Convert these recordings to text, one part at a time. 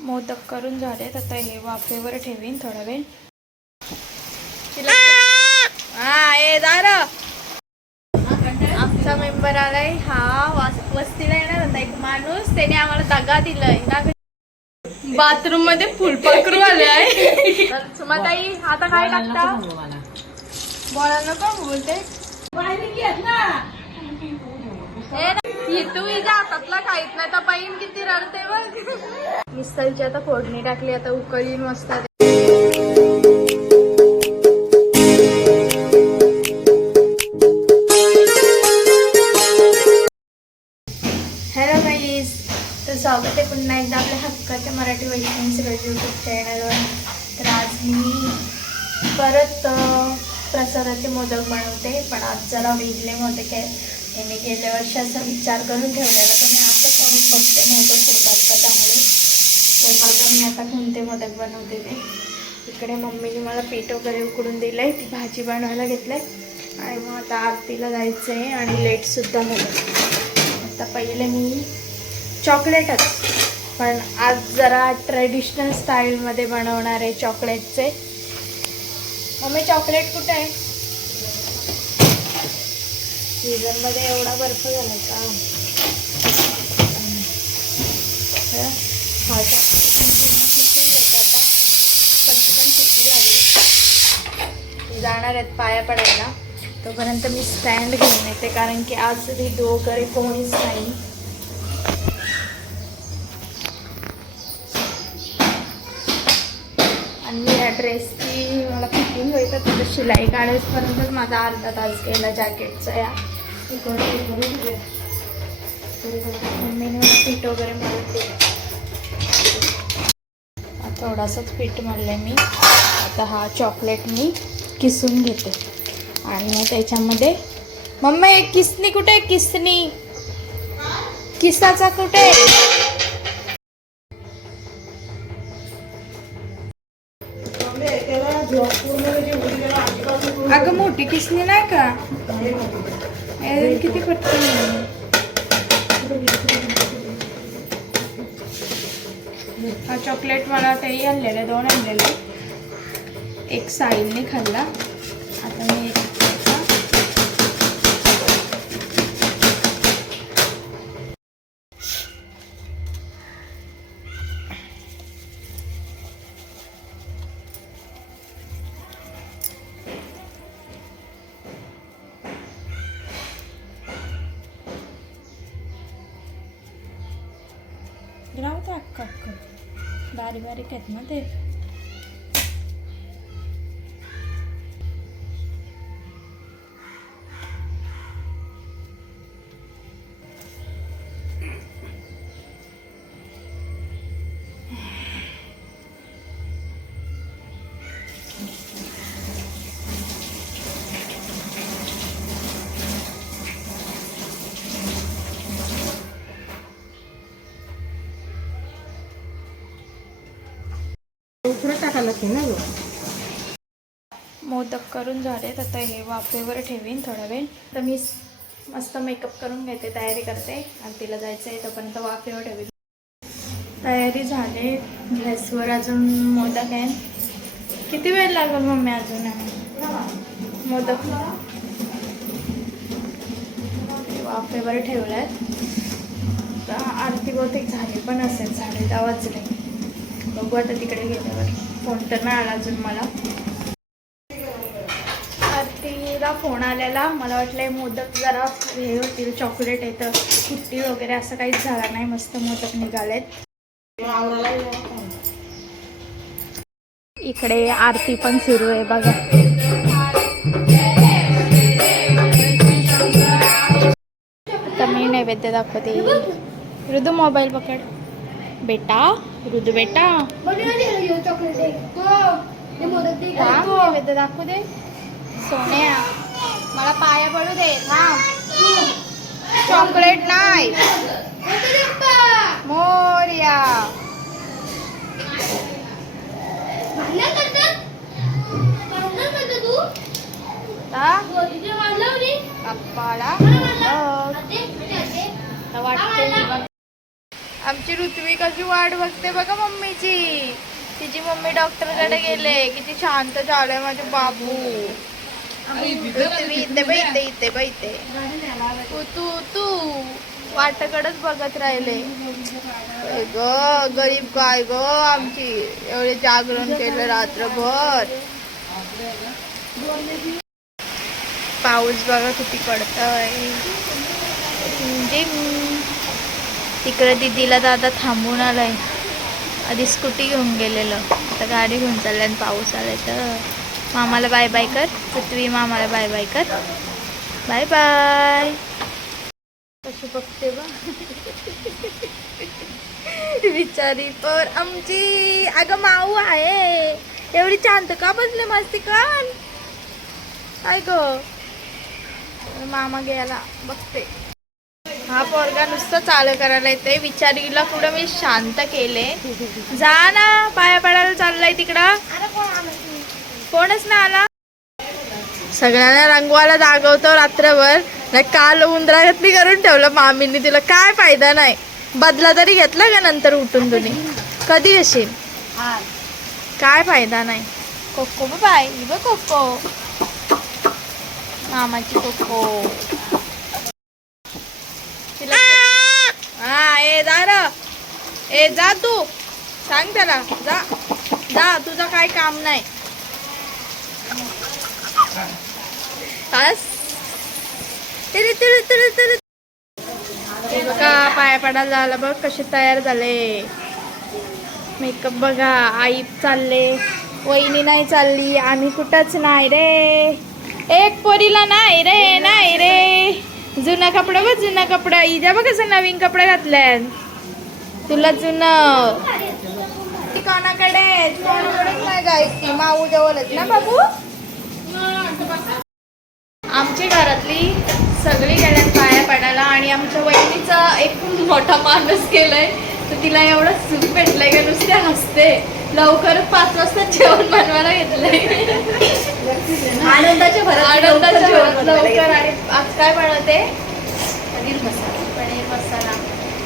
मोदक करून झालेत, आता हे वाफेवर ठेवीन थोडा वेळ. आमचा मेंबर आलाय हा. वस्तीला येणार होता एक माणूस, त्याने आम्हाला दगा दिलाय ना. बाथरूम मध्ये फुलपाखरू आले आहे. सुमाताई आता काय टाकता? बोला नको बोलते. तू हिच्या हातातला खाईत नाही तर पाहिन किती रडते बघ. मिसळची आता फोडणी टाकली, आता उकळीन मस्त. हॅलो गाईज, तर स्वागत आहे पुन्हा एकदा आपल्या हक्काच्या मराठी वैष्णवी सगळ्या यूट्यूब चॅनलवर. तर आज मी परत प्रसादाचे मोदक बनवते, पण आज जरा वेगळे मोदक आहेत. मी गेल्या वर्षी असा विचार करून ठेवलेला, तर मी असं करून बघते मोदक होतात का चांगले. तर बघा मी आता कोणते मोदक बनवते ते. इकडे मम्मीने मला पीठ वगैरे उकडून दिलं आहे, ती भाजी बनवायला घेतलं आहे आणि मग आता आरतीला जायचं आहे आणि लेटसुद्धा झालं. आता पहिले मी चॉकलेटच, पण आज जरा ट्रेडिशनल स्टाईलमध्ये बनवणार आहे चॉकलेटचे. मम्मी चॉकलेट कुठे आहे? सीझनमध्ये एवढा बर्फ झाला का? हा जाणार आहेत पाया पडायला, तोपर्यंत मी स्टँड घेऊन येते, कारण की आज व्हिडिओ वगैरे कोणीच नाही. आणि या ड्रेसची मला फिटिंग होईल तर तिथं शिलाई काढेपर्यंतच माझा अर्धा तास गेला जॅकेटचा. या मम्मीने मला पीठ वगैरे मळून दिलं, थोडासाच पीठ मळलं मी. आता हा चॉकलेट मी किसून घेते आणि मग त्याच्यामध्ये. मम्मी किसनी कुठे आहे? किसनी किसाचा कुठे आहे? अगं मोठी किसनी नाही का? किती पटकन. हा चॉकलेट मला तेही आणलेले, 2 आणलेले. एक साईलने खाल्ला. आता मी राहते अक्का बारीक बारीक आहेत ना ते. मोदक करून झालेत, आता हे वाफेवर ठेवीन थोडा वेळ. तर मी मस्त मेकअप करून घेते, तयारी करते आणि तिला जायचं आहे, तोपर्यंत वाफेवर ठेवीन. तयारी झाली. गॅसवर अजून मोदक आहे. किती वेळ लागेल मम्मी अजून? मोदक वाफेवर ठेवल्यात. आरती बहुतेक झाली पण असेल, 10:30 वाजले. बघू आता तिकडे गेल्यावर. फोन तर नाही आला अजून मला. आरतीला फोन आलेला, मला वाटलं मोदक जरा हे होतील, चॉकलेट येतं, कुट्टी वगैरे असं काहीच झालं नाही. मस्त मोदक निघालेत. इकडे आरती पण सुरू आहे बघा. आता मी नैवेद्य दाखवते. ऋदू मोबाईल पकड बेटा. ऋदू बेटा नैवेद्य दाखवू दे. सोन्या मला पाया पडू दे. चॉकलेट नाही. मोरया. कप्पाला वाटते आमची ऋत्वी कशी वाट बघते बघा मम्मीची. तिची मम्मी डॉक्टरकडे गेले. किती शांत झालंय माझे बाबू. ऋत्वी इथे बैठे इथे बैठे. तू तू वाटकडेच बघत राहिले ग. गरीब काय ग आमची. एवढे जागरण केलं रात्रभर. पाऊस बघा किती पडतोय. तिकडे दीदीला दादा थांबून आलाय. आधी स्कूटी घेऊन गेलेलं, आता गाडी घेऊन चाललंय आणि पाऊस आलाय तर. मामाला बाय बाय कर. पृथ्वी मामाला बाय बाय कर. Bye bye. कशी बघते बा बिचारी पर आमची. अगं माऊ आहे एवढी शांत का बसले मस्ती कान. काय ग मामा गेला बघते. हा पोरगा नुसतं चालू करायला येते. बिचारीला कुठं मी शांत केले. जा ना पाया पडायला चाललाय तिकडं. कोणच ना आला. सगळ्यांना रंगवायला जागवतो रात्रभर. काल उंदरागतली करून ठेवलं मामींनी. तिला काय फायदा नाही. बदला तरी घेतला का नंतर उठून तुम्ही. कधी येशील काय फायदा नाही. कोको बाय बघ कोको. मामाची कोको. हा ए जा र. ए जा तू. सांग त्याला जा जा. तुझं काय काम नाही. बघा पाया पडायला झाला बघ कसे तयार झाले. मेकअप बघा. आई चालले. वहिनी नाही चालली. आम्ही कुठंच नाही रे. एक पोरीला नाही रे नाही रे. जुना कपडा बघ जुना कपडा. इजा बघ कसं नवीन कपडा घातलाय. तुला जुनं ती कोणाकडे कोणाकडेच नाही जायची. माऊ जवळच ना बाबू. आमच्या घरातली सगळी गेल्यात पाया पडायला आणि आमच्या वहिनीचा एक मोठा माणूस केलाय. तर तिला एवढं सुख भेटलंय का नुसते हसते. लवकर 5 वाजता जेवण बनवायला घेतलंय. आनंदाच्या भरात लवकर. आणि आज काय बनवते. पनीर मसाला.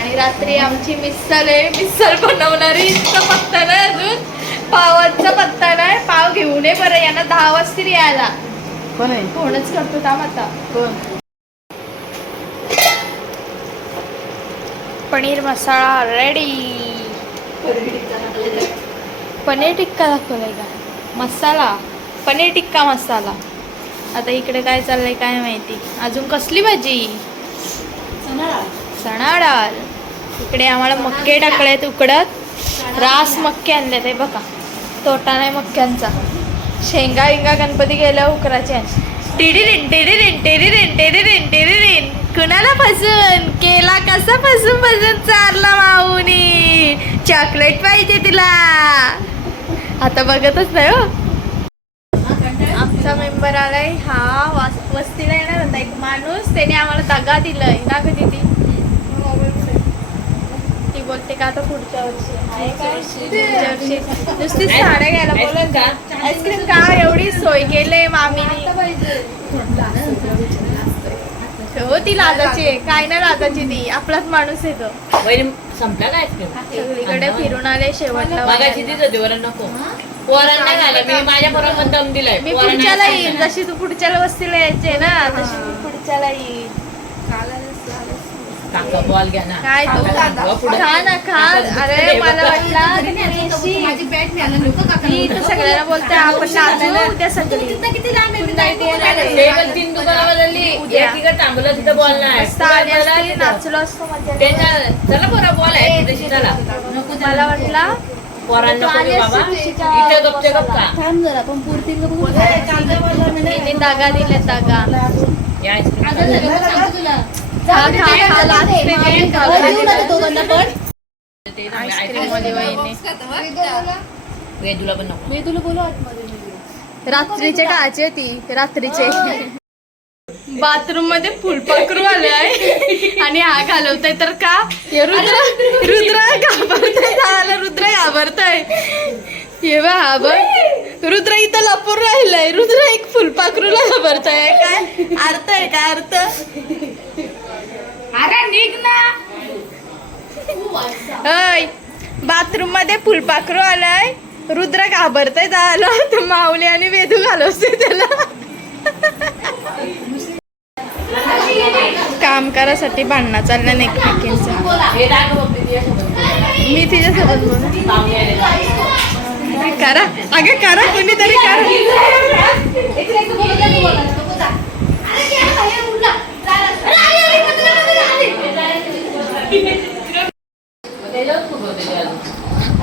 आणि रात्री आमची मिसल आहे. मिसल बनवणारी इतका पत्ता नाही अजून. पावाचा पत्ता नाही. पाव घेऊन ये बरं. यांना 10 वाजता यायला. कोणच करतो काम आता. पनीर मसाला रेडी. पनीर टिक्का दाखवलाय का. मसाला पनीर टिक्का मसाला. आता इकडे काय चाललंय काय माहिती. अजून कसली भाजी. चणा डाळ. इकडे आम्हाला मक्के टाकलेत उकडत. रास मक्के आणले ते बघा. तोटा नाही मक्क्यांचा. शेंगा विंगा गणपती गेल्या उकराचे. टिडिरिन टिडिरिन टिडिरिन टिडिरिन टिडिरिन. कुणाला फसून केला कसा फसून चारला माऊनी. चॉकलेट पाहिजे तिला. आता बघतच नाही हो. आमचा मेंबर आलाय. हा वस्तीला येणार होता एक माणूस. त्याने आम्हाला दगा दिलाय. ना ग दीदी ती बोलते का आता पुढच्या वर्षी आहे काय. नुसती साड्या घ्यायला बोलत का. आईस्क्रीम का एवढी सोय केले मामीने. हो ती लाजाची आहे. काय नाही लाजाची ती. आपलाच माणूस येतो. संपला काय सगळीकडे फिरून आले शेवटला. नको पोरांना झालं. मी माझ्या बरोबर दम दिलाय. मी पुढच्याला येईल. जशी तू पुढच्याला वस्तीला यायचे ना तशी मी पुढच्याला येईल. बॉल घ्या ना. काय तू खा ना खा. अरे मला वाटलं सगळ्याला बोलते आपण नाचू उद्या सगळी. 3 दुकाना बदलली. थांबलं तिथं बॉल नाही. नाचलो असतो मजा. चला बरं बॉल आहे तशी. चला मला वाटलं पोरांना इथे गपचे गप का. दागा दिले दागा. रात्रीचे काचे ती रात्रीचे. बाथरूम मध्ये फुलपाखरू आले आहे आणि हा घालवताय तर का. रुद्र घाबरतोय. रुद्र घाबरतोय. हे बा हा बघ. रुद्र इथं लपून राहिलंय. रुद्र एक फुलपाखरूला घाबरतोय. काय अर्थ आहे काय अर्थ. अरे निघ ना. अय बाथरूम मध्ये फुलपाखरू आलाय. रुद्र घाबरतय जायला तर माऊली आणि वेदू घालवते त्याला. काम करासाठी भांडणं चाललं एकमेकींचं. मी तिच्यासोबत बोलू. करा अगं करा कोणीतरी करा.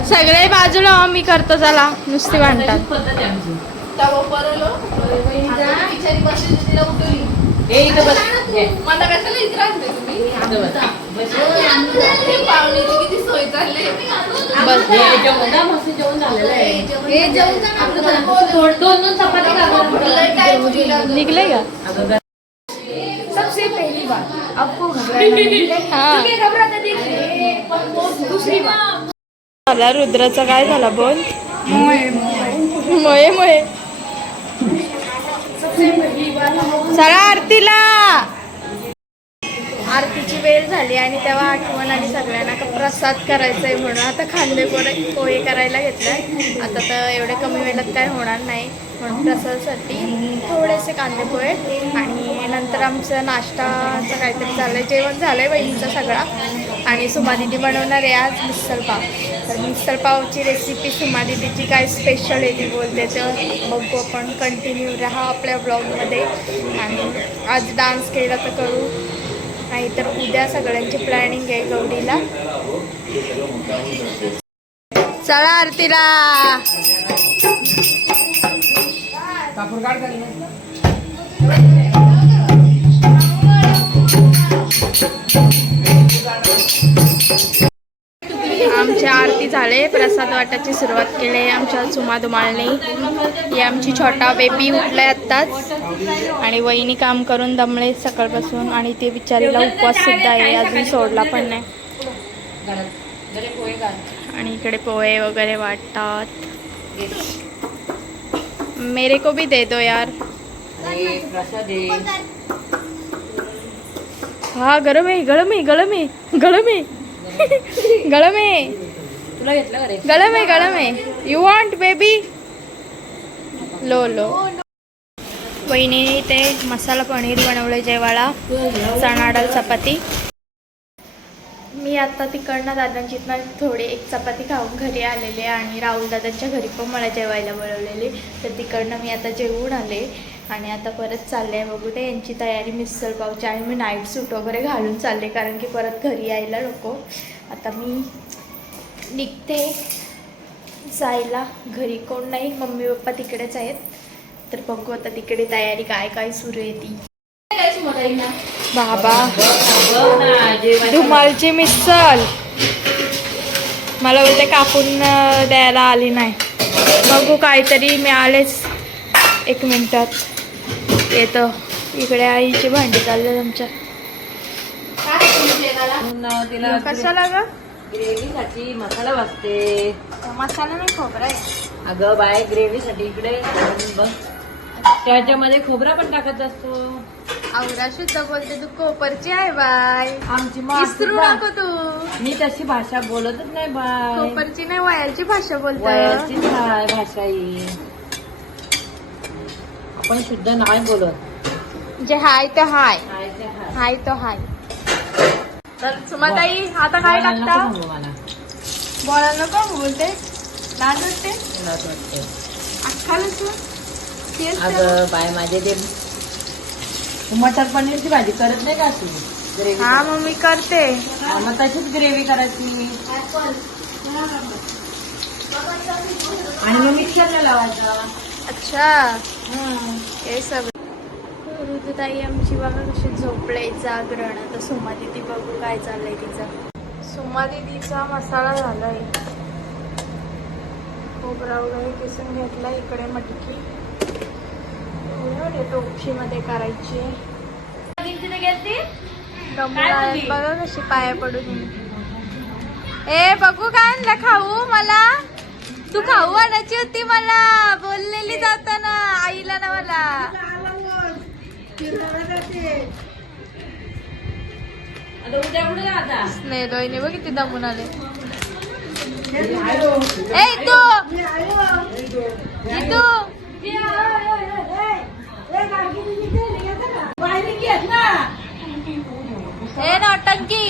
सगळे बाजूला मी करतो चला नुसती भांडतात. निघले का सबसे पहली बात आपको घबराना नहीं है. हाँ. क्योंकि घबराते देखिए. दूसरी बात झाला रुद्राचा काय झाला बोल. मोये मोये सबसे पहली बात हम चला आरतीला. आरतीची वेळ झाली आणि तेव्हा आठवण आली सगळ्यांना का प्रसाद करायचा आहे म्हणून. आता खांदे पोहे करायला घेतलाय. आता तर एवढे कमी वेळात काय होणार नाही म्हणून प्रसादासाठी थोडेसे कांदे पोहे आणि नंतर आमचं नाश्ताचं काहीतरी झालं जेवण झालं आहे बहिणीचा सगळा. आणि सुमा दीदी बनवणार आहे आज मिसळ पाव. तर मिसळ पावची रेसिपी सुमा दीदीची काय स्पेशल आहे ती बोलते तर बघू आपण. कंटिन्यू राहा आपल्या ब्लॉगमध्ये. आणि आज डान्स केला तर करू नाही तर उद्या सगळ्यांची प्लॅनिंग आहे गौरीला. चला आरतीला. आमची आरती झाले. प्रसाद वाटायची सुरुवात केली आहे आमच्या सुमाधुमाळने. ही आमची छोटा बेबी उठलाय आत्ताच आणि वहिनी काम करून दमले सकाळपासून आणि ते बिचारीला उपवास सुद्धा आहे अजून सोडला पण नाही. आणि इकडे पोहे वगैरे वाटतात. मेरे को भी दे दो यार. हा गरम आहे गरम आहे गरम आहे गरम आहे गरम आहे तुला घेतलं का रे? गरम आहे गरम आहे. You want baby. Low low. वहिनी ते मसाला पनीर बनवलं जेवायला. चणा डाळ चपाती. मी आता तिकडनं दादांचीतनं थोडी एक चपाती खाऊन घरी आलेले आणि राहुल दादांच्या घरी पण मला जेवायला बोलवलेले. तर तिकडनं मी आता जेवून आले आणि आता परत चालले आहे बघू ते यांची तयारी मिसळ पावची. आणि मी नाईट सूट वगैरे घालून चालले कारण की परत घरी यायला नको. आता मी निघते जायला. घरी कोण नाही मम्मी पप्पा तिकडेच आहेत. तर बघू आता तिकडे तयारी काय काय सुरू आहे ती. बाबा धुमालची मिसळ मला उलटे कापून द्यायला आली नाही. बघू काहीतरी मिळालेच. एक मिनिटात येतं. इकडे आईची भांडी चालले आमच्या. तिला कशाला ग ग्रेव्हीसाठी मसाला वाजते. मसाला नाही खोबरा आहे. अगं बाय ग्रेव्हीसाठी इकडे बघ त्याच्यामध्ये खोबरा पण टाकत असतो. आवरा शुद्ध बोलते तू. कोपरची आहे बाय. आमची विसरू नको तू. मी तशी भाषा बोलतच नाही बाय. कोपरची नाही वयाची भाषा बोलतो. वयाचीच आहे भाषा ही. आपण शुद्ध नाही बोलत. जे हाय ते हाय. हाय ते हाय. हाय तो हाय. तर सुमाताई आता काय बोलायला टाकता. नको सांगू मला. बोलायला नको बोलते. लाज वाटते. मला असं वाटतं. अख्खा लसूण. तेच तर. अगं बाय माझे ते मटर पनीरची भाजी करत नाही का अशी ग्रेव्ही. हा मग मी करते. मग तशीच ग्रेव्ही करायची आणि मग मिक्सरला लावायचा. अच्छा हे सगळं. ऋतुताई आमची बघा कशी झोपले जागरण. आता सुमा दिदी बघू काय चाललंय तिचं. सुमा दिदीचा मसाला झालाय. खोबरा वगैरे किसून घेतला. इकडे मटकी टोपशी मध्ये करायची. बघा कशी पाया पडून. ए बघू काय आणलं खाऊ मला. तू खाऊ आणायची होती मला बोललेली जाताना आईला ना मला. आता उद्या कुठे जाता. स्नेह बघ किती दमून आले. ए तू तू ए नौटंकी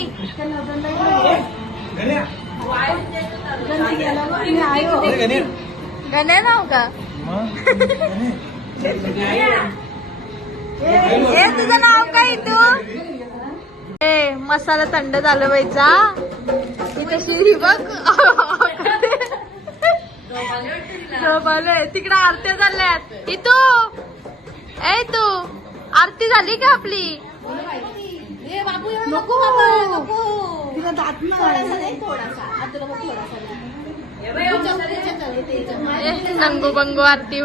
गण्या नाव का ए तुझं नाव काय तू ए मसाला थंड झालं पाहिजे ही तशी बघ तिकडे आरत्या झाल्यात इथू ए तू आरती झाली का आपली नको नंगू बंगू आरती व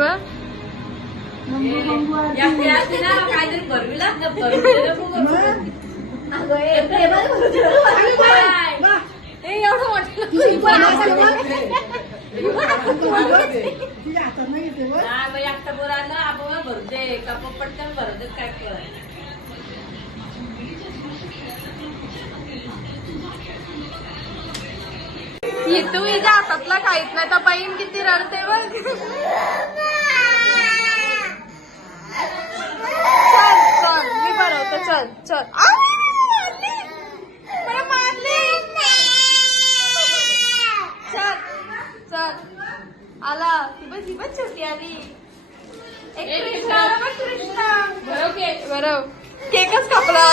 तू हिच्या हातातला काहीच नाही तर पाहिन किती रडते बघ चल चल मी बनवतो चल चल मला मारली चल चल आला ही बस छोटी आली बरोबर केकच कापला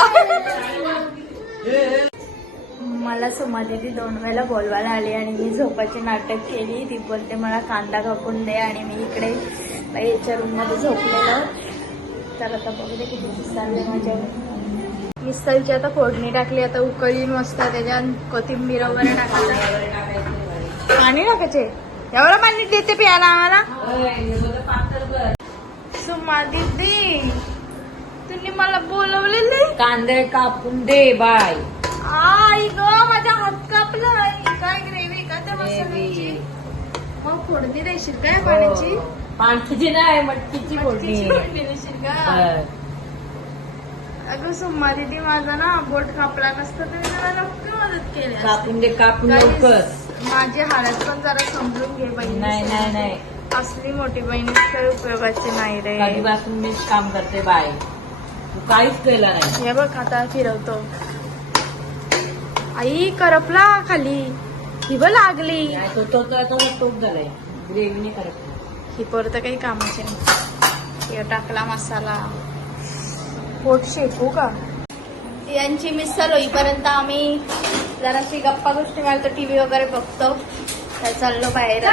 मला सुमा दीदी 2 वेळेला बोलवायला आली आणि मी झोपाची नाटक केली. ती बोलते मला कांदा कापून दे आणि मी इकडे याच्या रूम मध्ये झोपलेलो. तर आता बघू दे किती विसरले माझ्यावर. मिसळची आता फोडणी टाकली, आता उकळी मस्त त्याच्यात कोथिंबीर वगैरे टाकायची. पाणी टाकायचे एवढं पाणी देते प्यायला आम्हाला. सुमा दीदी तुम्ही मला बोलवलेले कांदे कापून दे बाय. आई ग माझा हात कापलाय. काय ग्रेव्ही का त्या मसाल्याची. मग फोडणी देशील काय पाण्याची. पाण्याची नाही मटकीची फोडणी देशील का. अगं सुम्मा दीदी माझा ना बोट कापला नसतं तरी मला नक्की मदत केली कापून दे कापून लवकर. माझी हालत पण जरा समजून घे बहिणी. नाही नाही नाही असली मोठी बहिणी तर उपयोगाची नाही रे. कधीपासून मीच काम करते बाय. तू काहीच केलं नाही. हे बघ आता फिरवतो. आई करपला खाली हिब लागली. टोप झालाय ग्रेव्ही करत. ही परत काही कामाची नाही. हे टाकला मसाला. पोट शेकू का. यांची मिसळ होईपर्यंत आम्ही जराशी गप्पा गोष्टी घालतो, टीव्ही वगैरे बघतो. काय चाललो बाहेर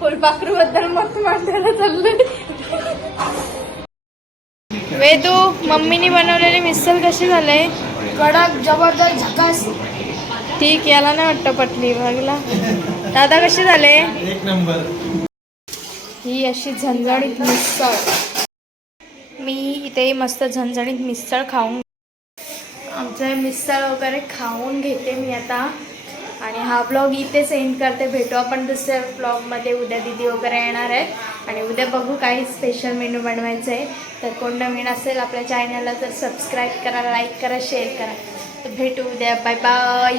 फुलपाखरू बद्दल मत मांडायला चाललोय. वेदू मम्मीने बनवलेली मिसळ कशी झाले. कडक जबरदस्त झकास. ठीक याला नाही वाटतं पटली बघला. दादा कशी झाले. 1 नंबर. ही अशी झणझणीत मिसळ. मी इथे मस्त झणझणीत मिसळ खाऊन आमचं मिसळ वगैरे खाऊन घेते मी आता. आणि हा ब्लॉग इथेच एंड करते. भेटू आपण दुसऱ्या ब्लॉगमध्ये. उद्या दीदी वगैरे येणार आहे आणि उद्या बघू काही स्पेशल मेनू बनवायचं आहे. तर कोण नवीन असेल आपल्या चॅनलला तर सबस्क्राईब करा, लाईक करा, शेअर करा. तर भेटू उद्या. Bye bye.